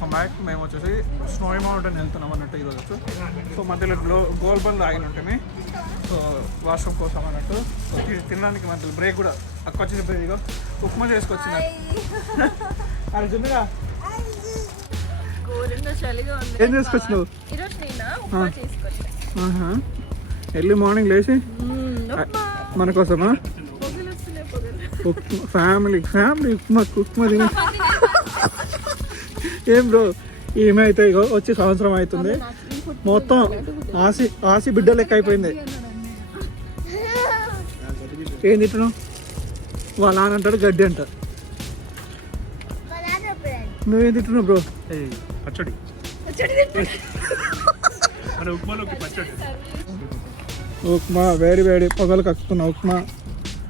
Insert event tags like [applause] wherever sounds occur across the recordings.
ఒక బ్యాక్ మేము వచ్చేసి స్నోయి మౌంటైన్ వెళ్తున్నాం అన్నట్టు ఈరోజు వచ్చి సో మధ్యలో గ్లో గోల్ బండ్ ఆగిన ఉంటుంది సో వాష్రూమ్ కోసం అన్నట్టు. సో తినడానికి మధ్యలో బ్రేక్ కూడా అక్క వచ్చిన బ్రేక్ ఉప్మా అది చలిగా ఉంది. ఏం చేసుకొచ్చినావు. ఎర్లీ మార్నింగ్ లేచి. మన కోసమా? ఫ్యామిలీ ఫ్యామిలీ ఉప్మా ఉప్మా [laughs] తిని. ఏం బ్రో? ఏమైతే ఇగో వచ్చి సంవత్సరం అవుతుంది. మొత్తం ఆసి ఆసి బిడ్డ లెక్క అయిపోయింది. ఏం తింటున్నావు? వాళ్ళ నాన్న అంటాడు గడ్డి అంటారు నువ్వేం తింటున్నావు బ్రో? ఏయ్, పచ్చడి. మన ఉప్మాలోకి పచ్చడి. ఉప్మా వేడి వేడి పొగలు కక్కుతున్న ఉప్మా.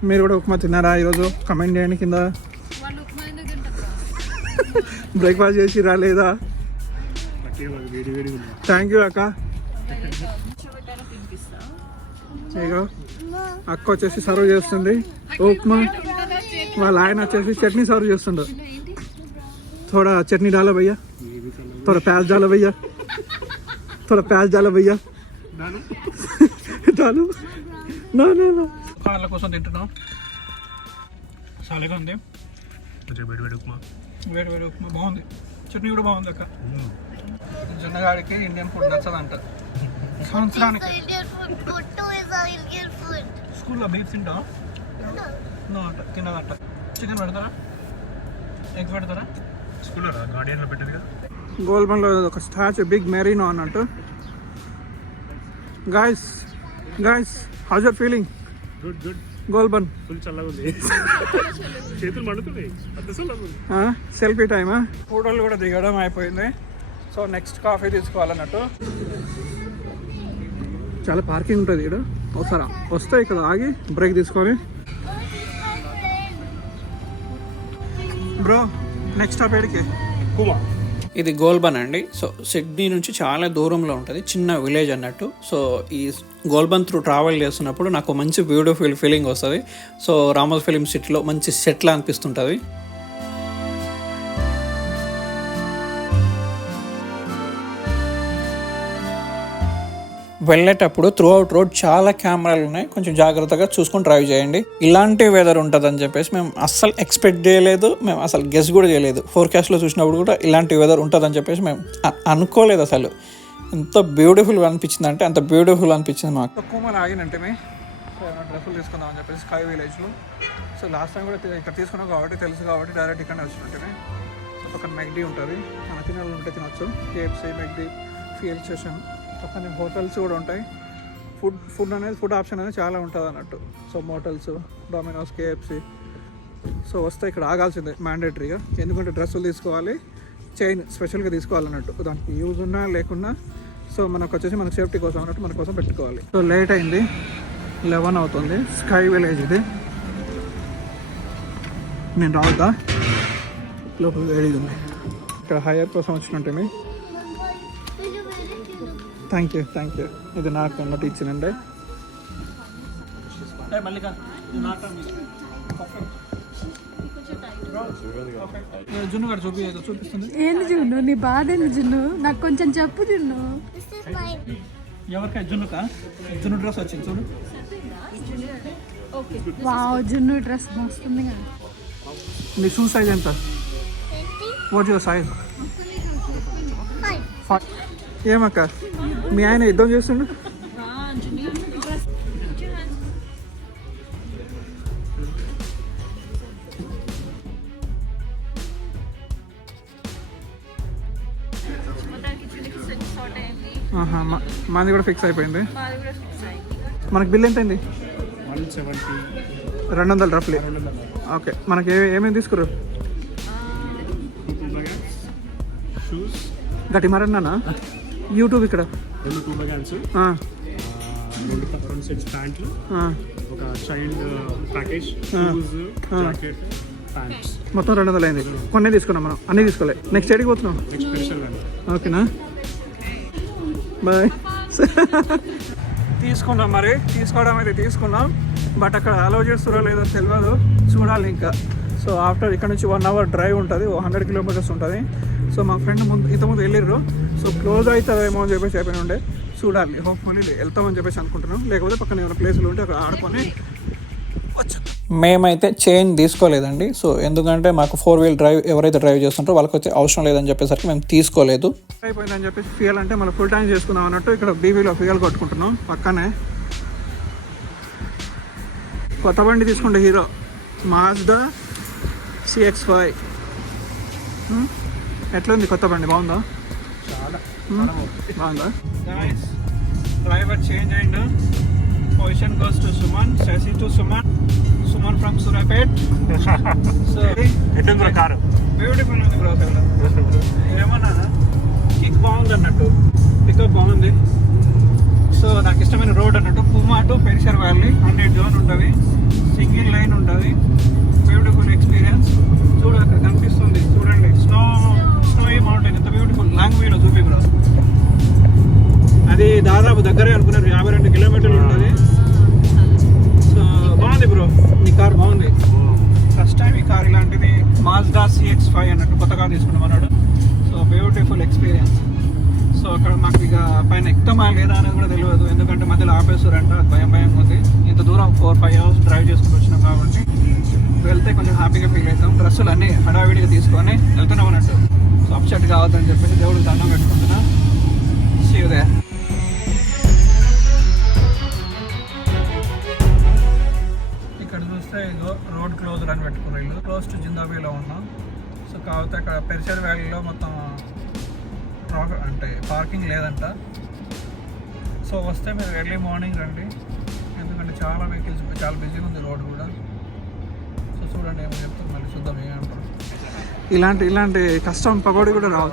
మీరు కూడా ఉప్మా తిన్నారా ఈరోజు? కమెంట్ చేయండి కింద. బ్రేక్ఫాస్ట్ చేసి రాలేదా? థ్యాంక్ యూ అక్క. అక్క వచ్చేసి సర్వ్ చేస్తుంది. ఉప్మా. వాళ్ళ ఆయన వచ్చేసి చట్నీ సర్వ్ చేస్తుండ్రు థోడా చట్నీ డాలో భయ్యా తోడ ప్యాజ్ డాలో భయ్యా తోడ ప్యాజ్ డాలో భయ్యా డాలు వాళ్ళ కోసం తింటున్నాం. చాలాగా ఉంది ఉప్మా. వేడి వేడి ఉప్మా బాగుంది. చట్నీ కూడా బాగుంది అక్క. జొన్నగాడికి ఇండియన్ ఫుడ్ నచ్చదంట. సంవత్సరానికి. స్కూల్లో బీఫ్ తింటా. అంట తినదంట చికెన్ పెడతారా? ఎగ్ పెడతారా? స్కూల్లో గార్డియన్లో పెట్టింది కదా. గోల్బన్లో ఒక స్టాచ్యూ బిగ్ మెరీనో అన్నట్టు. Guys guys how's your feeling good good గోల్బన్ full చల్లగా ఉంది చేతులు మండుతున్నాయి. సెల్ఫీ టైమా? ఫోటోలు కూడా దిగడం అయిపోయింది. సో నెక్స్ట్ కాఫీ తీసుకోవాలన్నట్టు. చాలా పార్కింగ్ ఉంటుంది ఇక్కడ. ఒకసారి వస్తే ఇక్కడ ఆగి బ్రేక్ తీసుకొని. బ్రో నెక్స్ట్ స్టాప్ ఏడికి కుమా. ఇది గోల్బన్ అండి. సో సిడ్నీ నుంచి చాలా దూరంలో ఉంటుంది చిన్న విలేజ్ అన్నట్టు. సో ఈ గోల్బన్ త్రూ ట్రావెల్ చేస్తున్నప్పుడు నాకు మంచి బ్యూటిఫుల్ ఫీలింగ్ వస్తుంది. సో రామోస్ ఫిలిం సిటీలో మంచి సెట్లా అనిపిస్తుంటుంది. వెళ్ళేటప్పుడు త్రూ అవుట్ రోడ్ చాలా కెమెరాలు ఉన్నాయి. కొంచెం జాగ్రత్తగా చూసుకొని డ్రైవ్ చేయండి. ఇలాంటి వెదర్ ఉంటుందని చెప్పేసి మేము అస్సలు ఎక్స్పెక్ట్ చేయలేదు. మేము అసలు గెస్ కూడా చేయలేదు. ఫోర్కాస్ట్లో చూసినప్పుడు కూడా ఇలాంటి వెదర్ ఉంటుందని చెప్పేసి మేము అనుకోలేదు అసలు. ఎంత బ్యూటిఫుల్ అనిపించింది అంటే అంత బ్యూటిఫుల్ అనిపించింది మాకు. తక్కువ మన ఆగినంటే సో ఏమైనా డ్రెస్సులు తీసుకుందాం అని చెప్పేసి స్కై విలేజ్లో సో లాస్ట్ టైం కూడా ఇక్కడ తీసుకున్నాం కాబట్టి తెలుసు కాబట్టి డైరెక్ట్ ఇక్కడనే వచ్చినట్టే సో పక్కన మెగ్డీ ఉంటుంది. మన తినాలి ఉంటే తినొచ్చు. కేఎఫ్సీ మెగ్డీ ఫీల్ స్టేషన్ పక్కన హోటల్స్ కూడా ఉంటాయి. ఫుడ్ ఫుడ్ అనేది ఫుడ్ ఆప్షన్ అనేది చాలా ఉంటుంది అన్నట్టు. So motels Domino's KFC. So వస్తే ఇక్కడ ఆగాల్సిందే మ్యాండేటరీగా. ఎందుకంటే డ్రెస్సులు తీసుకోవాలి చైన్ స్పెషల్గా తీసుకోవాలన్నట్టు. దానికి యూజ్ ఉన్నా లేకున్నా సో మనకు వచ్చేసి మనకు సేఫ్టీ కోసం అన్నట్టు మన కోసం పెట్టుకోవాలి. సో లేట్ అయింది. లెవెన్ అవుతుంది. స్కై విలేజ్ ఇది. నేను రావద్దా? లోపల వేడిగా ఉంది. ఇక్కడ హైయర్ కోసం వచ్చినట్టు థ్యాంక్ యూ థ్యాంక్ యూ. ఇది నాకు అన్నట్టు ఇచ్చినండి. జున్ను గారు చూపి చూపిస్తుంది. ఏంది జున్ను? నీ బాధ ఏంది జున్ను? నాకు కొంచెం చెప్పు జున్ను. ఎవరికై జున్నుకా? జున్ను డ్రెస్ వచ్చింది చూడు. వావ్ జున్ను డ్రెస్ మస్తుంది కదా. నీ షూ సైజ్ ఎంత? What your size Fine. ఏమక్క? మీ ఆయన యుద్ధం చేస్తుండు? మాది కూడా ఫిక్స్ అయిపోయింది. మనకి బిల్ ఎంత సెవెంటీ రెండు వందలు రఫ్లీ. ఓకే మనకి ఏ ఏమేమి తీసుకురు గట్టి మరన్నానా యూట్యూబ్ ఇక్కడ? రెండు టూ రెండు రెండు సెట్స్ ప్యాంట్లు. ఒక చైల్డ్ ప్యాకేజ్ జాకెట్ మొత్తం రెండు వందలు అయింది. కొన్ని తీసుకున్నాం మనం. అన్నీ తీసుకోలే. నెక్స్ట్ ఎడికి పోతున్నాం? ఓకేనా? బాయ్. తీసుకున్నాం మరి. తీసుకోవడం అయితే తీసుకున్నాం. బట్ అక్కడ అలౌ చేస్తారో లేదో తెలియదు చూడాలి ఇంకా. సో ఆఫ్టర్ ఇక్కడ నుంచి వన్ అవర్ డ్రైవ్ ఉంటుంది. ఓ హండ్రెడ్ కిలోమీటర్స్ ఉంటుంది. సో సో మా ఫ్రెండ్ ముందు ఇంతకుముందు వెళ్ళిర్రు. సో క్లోజ్ అవుతుందేమో అని చెప్పేసి అయిపోయిన ఉండే. చూడాలి హోప్ఫుల్లీ వెళ్తామని చెప్పేసి అనుకుంటున్నాం. లేకపోతే పక్కన ఏమైనా ప్లేసులు ఉంటే అక్కడ ఆడుకొని మేమైతే చైన్ తీసుకోలేదండి. సో ఎందుకంటే మాకు ఫోర్ వీల్ డ్రైవ్ ఎవరైతే డ్రైవ్ చేస్తుంటారో వాళ్ళకి వచ్చే అవసరం లేదని చెప్పేసరికి మేము తీసుకోలేదు. అయిపోయిందని చెప్పేసి ఫ్యూయల్ అంటే మళ్ళీ ఫుల్ ట్యాంక్ చేసుకుందాం అన్నట్టు ఇక్కడ బీబీలో ఫ్యూయల్ కొట్టుకుంటున్నాం. పక్కనే కొత్త బండి తీసుకుంటే హీరో మాజ్దా సిఎక్స్ ఫైవ్ ఎట్లా ఉంది కొత్త బండి? బాగుందా? డ్రైవర్ చేంజ్ అయిండు position goes to Suman Sashi to Suman Suman from Suryapet so car beautiful ఉంది బ్రో అసలు. ఏమన్నా కిక్ బాగుంది అన్నట్టు. పికప్ బాగుంది సో నాకు ఇష్టమైన రోడ్ అన్నట్టు పుమా to Perisher valley hundred zone ఉంటుంది సింగిల్ లైన్ ఉంటుంది. బ్యూటిఫుల్ ఎక్స్పీరియన్స్ చూడు అక్కడ కనిపిస్తుంది. చూడండి. స్నో స్నో మౌంటైన్ ఎంత బ్యూటిఫుల్ లాంగ్ వీలో చూపి బ్రో అది దాదాపు దగ్గరే అనుకున్నారు. యాభై రెండు కిలోమీటర్లు ఉంటుంది. సో బాగుంది బ్రో. ఈ కార్ బాగుంది. ఫస్ట్ టైం ఈ కార్ ఇలాంటిది మాజ్డా సిఎక్స్ ఫైవ్ అన్నట్టు కొత్తగా తీసుకున్నాం అన్నాడు. సో బ్యూటిఫుల్ ఎక్స్పీరియన్స్ సో అక్కడ మాకు ఇక పైన ఎక్కుతామా లేదా అనేది కూడా తెలియదు. ఎందుకంటే మధ్యలో ఆపేస్తారంట భయం భయం ఉంది. ఇంత దూరం ఫోర్ ఫైవ్ అవర్స్ డ్రైవ్ చేసుకుని వచ్చినాం కాబట్టి వెళ్తే కొంచెం హ్యాపీగా ఫీల్ అవుతాం. డ్రెస్సులు అన్నీ హడావిడిగా తీసుకొని వెళ్తున్నాం అన్నట్టు. సో అప్సెట్ కావద్దని చెప్పేసి దేవుడికి దండం పెట్టుకుంటున్నా. శివదే చూస్తే ఇదో రోడ్ క్లోజ్ అని పెట్టుకున్నారు ఇల్లు క్లోజ్ టు జిందాబీలో ఉన్నాం. సో కాకపోతే అక్కడ పెరిచర్ వ్యాలీలో మొత్తం ట్రాఫిక్ అంటే పార్కింగ్ లేదంట. సో వస్తే మీరు ఎర్లీ మార్నింగ్ రండి. ఎందుకంటే చాలా వెహికల్స్ చాలా బిజీగా ఉంది రోడ్ కూడా. సో చూడండి ఏమో చెప్తారు మళ్ళీ చూద్దాం ఏమంటారు ఇలాంటి ఇలాంటి కష్టం పకోడీ కూడా రావు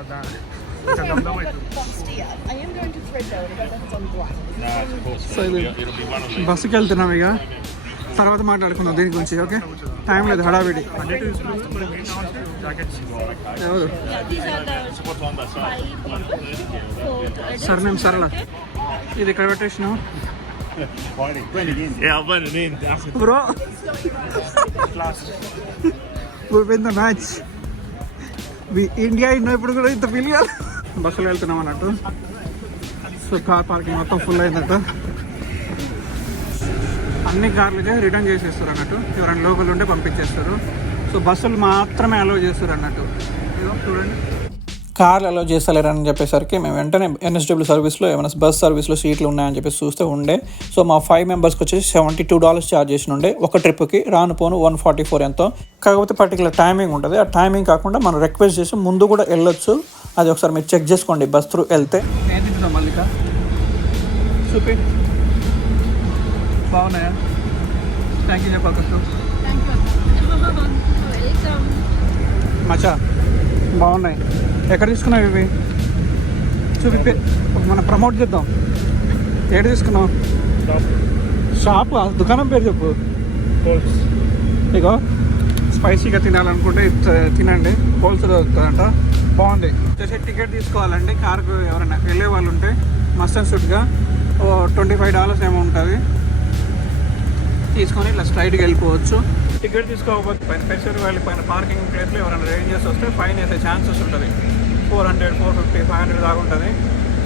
సో ఇది బస్సుకి వెళ్తున్నాం ఇక. తర్వాత మాట్లాడుకుందాం దీని గురించి ఓకే? టైం లేదు హడావిడి. ఎవరు? సరే నేను సరళ. ఇది ఇక్కడ పెట్టేసినాం బ్రో. The match. ఇండియా ఇన్నప్పుడు కూడా ఇంత ఫీల్ కాదు. బస్సులో వెళ్తున్నాం అన్నట్టు. సో కార్ పార్కింగ్ మొత్తం ఫుల్ అయిందట. అన్ని కార్లకే రిటర్న్ చేసేస్తారు అన్నట్టు. ఎవరైనా లోకల్ ఉంటే పంపించేస్తారు. సో బస్సులు మాత్రమే అలౌ చేస్తారు అన్నట్టు. చూడండి. కార్లు అలో చేస్తలేరని చెప్పేసరికి మేము వెంటనే ఎన్ఎస్డబ్ల్యూ సర్వీస్లో ఏమైనా బస్ సర్వీస్లో సీట్లు ఉన్నాయని చెప్పేసి చూస్తే ఉండే. సో మా ఫైవ్ మెంబర్స్కి వచ్చేసి సెవెంటీ టూ డాలర్స్ ఛార్జ్ చేసి ఉండే. ఒక ట్రిప్కి రాను పోను వన్ ఫార్టీ ఫోర్ ఎంతో. కాకపోతే పర్టికులర్ టైమింగ్ ఉంటుంది. ఆ టైమింగ్ కాకుండా మనం రిక్వెస్ట్ చేసి ముందు కూడా వెళ్ళొచ్చు. అది ఒకసారి మీరు చెక్ చేసుకోండి బస్ త్రూ వెళ్తే. మల్లిక చూపి. బాగున్నాయా? థ్యాంక్ యూ చెప్పాలి వెల్కమ్ మచా బాగున్నాయి. ఎక్కడ తీసుకున్నావు ఇవి? చూపి మనం ప్రమోట్ చేద్దాం. ఏడు తీసుకున్నావు? షాప్ ఆ? దుకాణం పేరు చెప్పు. ఇగో స్పైసీగా తినాలనుకుంటే తినండి. హోల్సేల్ దొరుకుతుందంట బాగుంది. వచ్చేసి టికెట్ తీసుకోవాలండి. కార్కు ఎవరైనా వెళ్ళే వాళ్ళు ఉంటే మస్ట్ అండ్ ఓ ట్వంటీ ఫైవ్ డాలర్స్ ఏమో ఉంటుంది. తీసుకొని ఇట్లా స్ట్రైట్గా వెళ్ళిపోవచ్చు. టికెట్ తీసుకోకపోతే పైన పెసర్ వ్యాలీ పైన పార్కింగ్ ప్లేస్లో ఎవరైనా రేంజ్ చేసి వస్తే ఫైన్ వేసే ఛాన్సెస్ ఉంటుంది. Four hundred four fifty five hundred దాకా ఉంటుంది.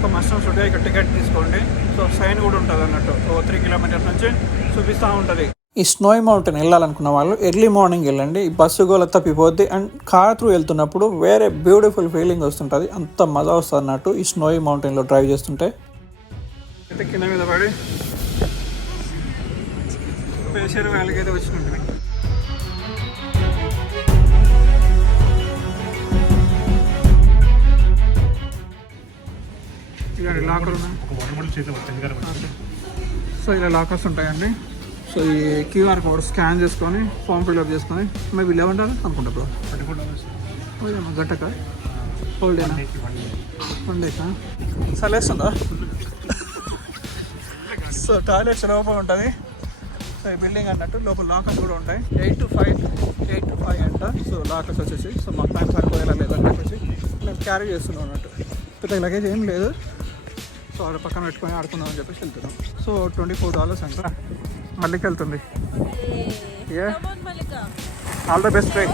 సో మస్ట్ అండ్ షుడ్గా ఇక్కడ టికెట్ తీసుకోండి. సో సైన్ కూడా ఉంటుంది అన్నట్టు. ఓ త్రీ కిలోమీటర్స్ నుంచి చూపిస్తూ ఉంటుంది. ఈ స్నో మౌంటైన్ వెళ్ళాలనుకున్న వాళ్ళు ఎర్లీ మార్నింగ్ వెళ్ళండి. ఈ బస్సు గోల తప్పిపోద్ది. అండ్ కార్ త్రూ వెళ్తున్నప్పుడు వేరే బ్యూటిఫుల్ ఫీలింగ్ వస్తుంటుంది. అంత మజా వస్తుంది అన్నట్టు ఈ స్నో మౌంటైన్లో డ్రైవ్ చేస్తుంటే. అయితే కింద మీద పడి పేషర్ వ్యాలీకి అయితే చేద్దాం చంద్రగారు సో ఇలా లాకర్స్ ఉంటాయండి. సో ఈ క్యూఆర్ కోడ్ స్కాన్ చేసుకొని ఫామ్ ఫిల్అప్ చేసుకొని మేబీ లెవెన్ డాలర్స్ అనుకుంటా బ్రో గట్టక హోల్ డేనా వన్ డేకా సలేస్తుందా సో టాయిలెట్స్ లోపల ఉంటుంది. సో ఈ బిల్డింగ్ అన్నట్టు. లోపల లాకర్స్ కూడా ఉంటాయి. Eight to five eight to five అంట. సో లాకర్స్ వచ్చేసి సో మాకు టైం సరిపోయేలా లేదని చెప్పేసి మేము క్యారీ చేస్తున్నాం అన్నట్టు. పెద్ద లగేజ్ ఏం లేదు. సో ఆడ పక్కన పెట్టుకొని ఆడుకుందాం అని చెప్పేసి వెళ్తున్నాం. సో ట్వంటీ ఫోర్ డాలర్స్ అంట. మళ్ళీకి వెళ్తుంది. ఏ all the best try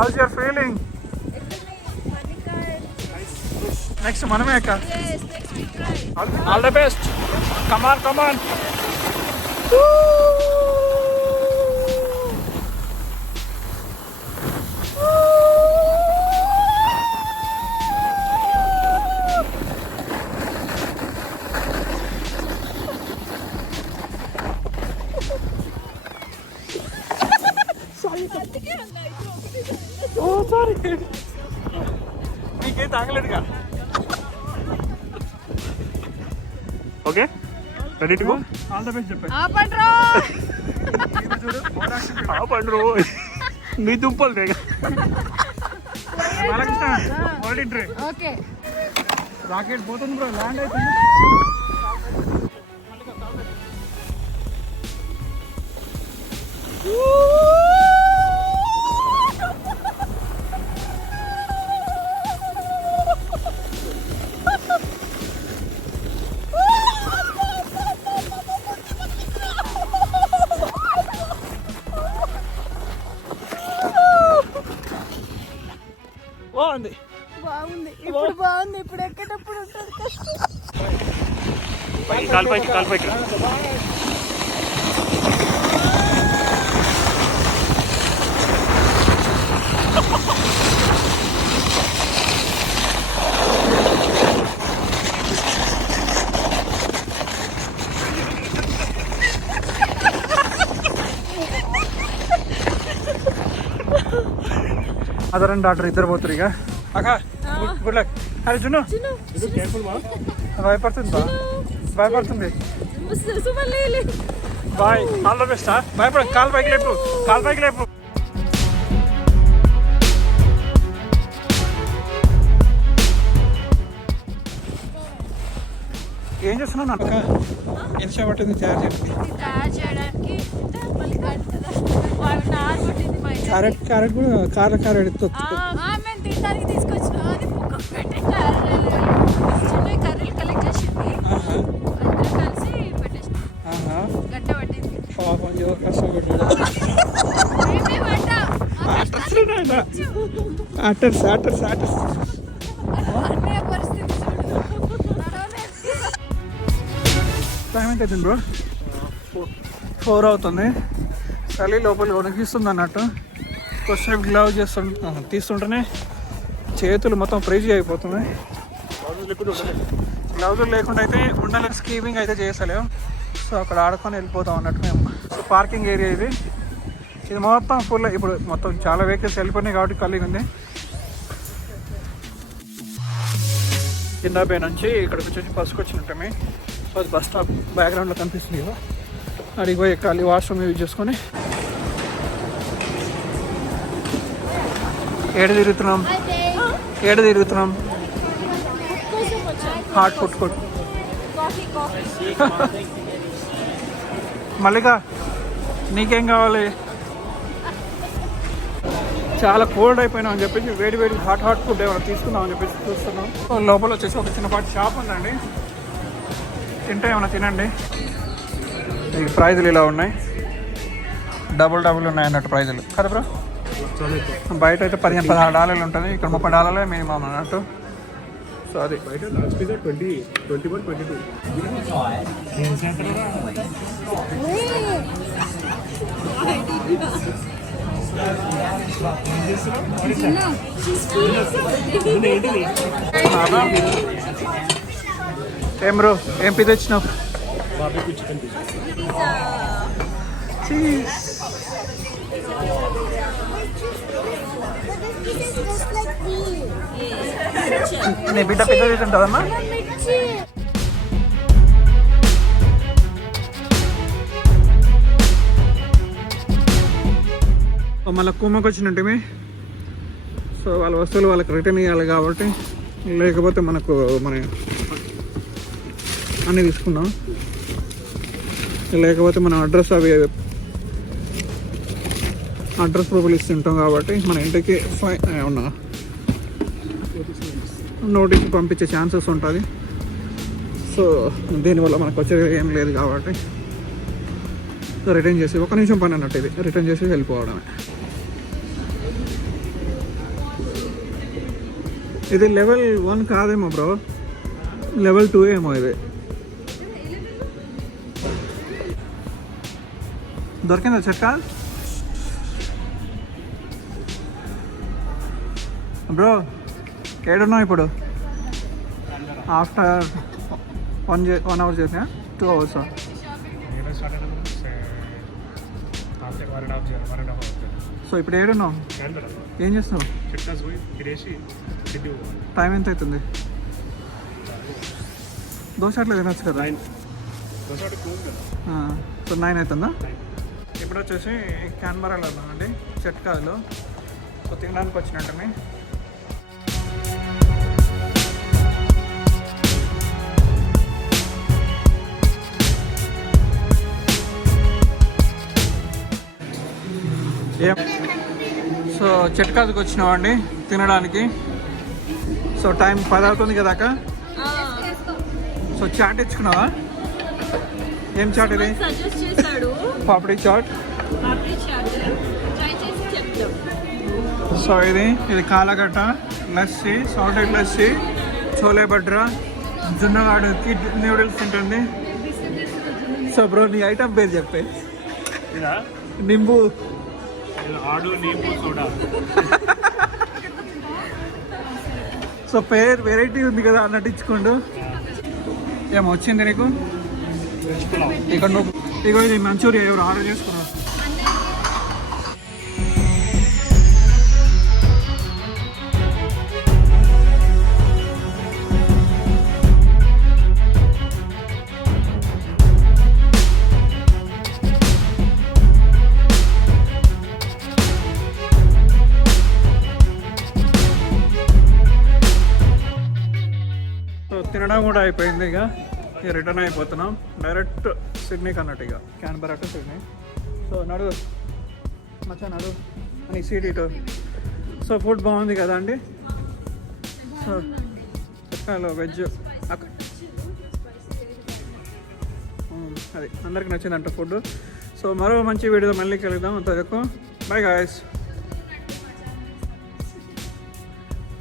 how's your feeling next మనమే అక్క all the best come on come on మీకేం తాగలేదుగా. Okay? Ready to go all the best చెప్పండి. ఆపండ్రా! చూడు ఓవర్ యాక్షన్ ఆపండి రో మీ దుంపలు బాలకృష్ణ ట్రే ఓకే. రాకెట్ పోతుంది బ్రో ల్యాండ్ అవుతుంది బాగుంది పైకి కాలు పైకి కాలు పైకి అదర్ అండ్ డాక్టర్ ఇద్దరు పోతారు ఇక అక్క గుడ్ లక్ అరే జున్ను కేర్ఫుల్ మా భయపడుతుంది. Bye all the best? భయపడ కాల్ పైకి లేపు కాల్ పైకి లేపు. ఏం చేస్తున్నావు అక్క ఎంత పట్టింది తయారు చేసింది. తయారు చేయడానికి మళ్ళీ కట్టుదా వాడు నారు కొట్టింది మా ఇంట్లో. క్యారెట్ క్యారెట్ కూడా క్యారెట్ ఆ, మేము తినడానికి యాక్టర్స్ యాక్టర్స్ యాక్టర్స్ టైం ఎంత అవుతుంది బ్రో? ఫోర్ అవుతుంది. చలి లోపల ఉడికిస్తుంది అన్నట్టు. కొద్దిసేపు గ్లవ్ చేస్తు తీస్తుంటేనే చేతులు మొత్తం ఫ్రీజ్ అయిపోతున్నాయి. గ్లౌజులు లేకుండా అయితే ఉండలేని స్కీమింగ్ అయితే చేస్తలేము సో అక్కడ ఆడుకొని వెళ్ళిపోతాం అన్నట్టు మేము. సో పార్కింగ్ ఏరియా ఇది. ఇది మొత్తం ఫుల్ ఇప్పుడు మొత్తం చాలా వెహికల్స్ వెళ్ళిపోయినాయి కాబట్టి ఖాళీగా ఉంది. కింద నుంచి ఇక్కడికి వచ్చేసి బస్సుకు వచ్చినట్టమే సో అది బస్ స్టాప్ బ్యాక్గ్రౌండ్లో కనిపిస్తుంది కదా. అడిగి పోయి ఎక్కాలి వాష్రూమ్ యూజ్ చేసుకొని ఏడు తిరుగుతున్నాం? ఏడు తిరుగుతున్నాం? హాట్ ఫుడ్ కాఫీ మల్లిక నీకేం కావాలి? చాలా కోల్డ్ అయిపోయినా అని చెప్పేసి వేడి వేడి హాట్ హాట్ ఫుడ్ ఏమైనా తీసుకుందాం అని చెప్పేసి చూస్తున్నాం. సో లోపల వచ్చేసి ఒక చిన్నపాటి షాప్ ఉందండి. తింటే ఏమైనా తినండి. ఈ ప్రైజులు ఇలా ఉన్నాయి. డబుల్ డబుల్ ఉన్నాయి అన్నట్టు ప్రైజులు. కదా బ్రో. బయట అయితే పదిహేను పదహారు డాలర్లు ఉంటుంది. ఇక్కడ ముప్పై డాలర్లే మినిమం అన్నట్టు. సో అది బయట last pizza twenty twenty one twenty two ఏం బ్రో? ఏం like me. నీ బిడ్డ పిజ్జా తింటుందమ్మా మళ్ళీ కుమ్మకి వచ్చినట్టుమే సో వాళ్ళ వస్తువులు వాళ్ళకి రిటర్న్ ఇవ్వాలి కాబట్టి లేకపోతే మనకు మన అన్నీ తీసుకున్నాం లేకపోతే మనం అడ్రస్ అవి అడ్రస్ ప్రూఫ్లు ఇస్తుంటాం కాబట్టి మన ఇంటికి ఫై ఉన్న నోటీస్ పంపించే ఛాన్సెస్ ఉంటుంది. సో దీనివల్ల మనకు వచ్చేది ఏం లేదు కాబట్టి రిటర్న్ చేసి ఒక నిమిషం పని అన్నట్టు ఇది. రిటర్న్ చేసి వెళ్ళిపోవడమే. ఇది లెవెల్ వన్ కాదేమో బ్రో. లెవెల్ టూ ఏమో ఇది. దొరికిందా చెక్క? బ్రో ఏడున్నావు ఇప్పుడు? ఆఫ్టర్ వన్ వన్ అవర్ చేసినా? Two hours? సో ఇప్పుడు ఏడున్నావు? ఏం చేస్తున్నావు? టైం ఎంత అవుతుంది దోశ అట్లా తినొచ్చు కదా? సో నైన్ అవుతుందా? ఇప్పుడు వచ్చేసి క్యాన్బరాలో ఉన్నామండి చెట్కాలో సో తినడానికి వచ్చినట్టుని. ఏం? సో చెట్కాకి వచ్చినామండి తినడానికి. సో టైం పది అవుతుంది కదా అక్క? సో చాట్ ఇచ్చుకున్నావా ఏం చాట్ ఇది? పాపడి చాట్. సో ఇది ఇది కాలగట్ట లస్సీ సాల్టెడ్ లస్సీ చోలే భడ్రా జున్నగాడు కిడ్ నూడిల్స్ ఉంటుంది సో బ్రో నీ ఐటమ్ పేరు చెప్పే. నింబు. ఆడు నీము సోడా. సో పేరు వెరైటీ ఉంది కదా అన్నట్టు ఇచ్చుకోండు. ఏమో వచ్చింది నీకు? ఇక్కడ నువ్వు ఇగో ఇది మంచూరియా ఎవరు ఆర్డర్ చేసుకున్నావు తినడం కూడా అయిపోయింది ఇక. ఇక రిటర్న్ అయిపోతున్నాం. డైరెక్ట్ సిడ్నీకి అన్నట్టు ఇక. క్యాన్బరా టు సిడ్నీ సో నడు. మచ్చా నడు. అని సీట్ ఇటు. సో ఫుడ్ బాగుంది కదా అండి? సో హలో వెజ్ అది. అందరికి నచ్చిందంట ఫుడ్ సో మరో మంచి వీడియో మళ్ళీ కలుగుదాం అంతవరకు bye guys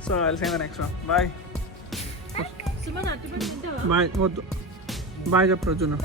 so I'll next one bye bye వద్దు బాయ్ చెప్పు రోజున